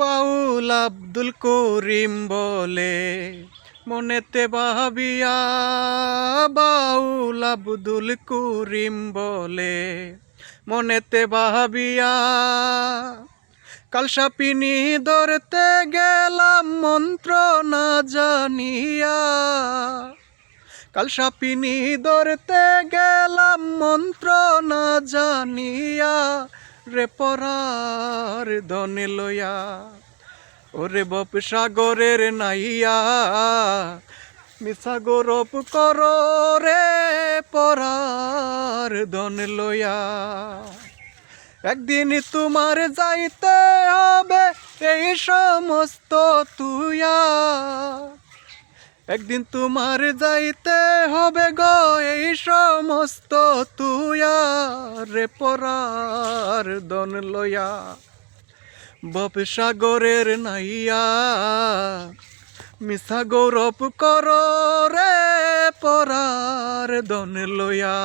বাউল আব্দুল করিম বলে মনেতে ভাবিয়া, বাউল আব্দুল করিম বলে মনেতে ভাবিয়া, কালসাপিনী ধরতে গেলাম মন্ত্র না জানিয়া, কালসাপিনী ধরতে গেলাম মন্ত্র না জানিয়া, রে পরার ধনে লইয়া, ওরে বপ সাগরের নাইয়া, মিছা গৌরব কর রে পরার ধনে লইয়া। একদিন তোমার যাইতে হবে এই সমস্ত তুইয়া, একদিন তোমার যাইতে হবে গো এই সমস্ত তুইয়া, রে পরার ধন লইয়া, বপ সাগরের নাইয়া, মিছা গৌরব কর রে পরার ধন লইয়া।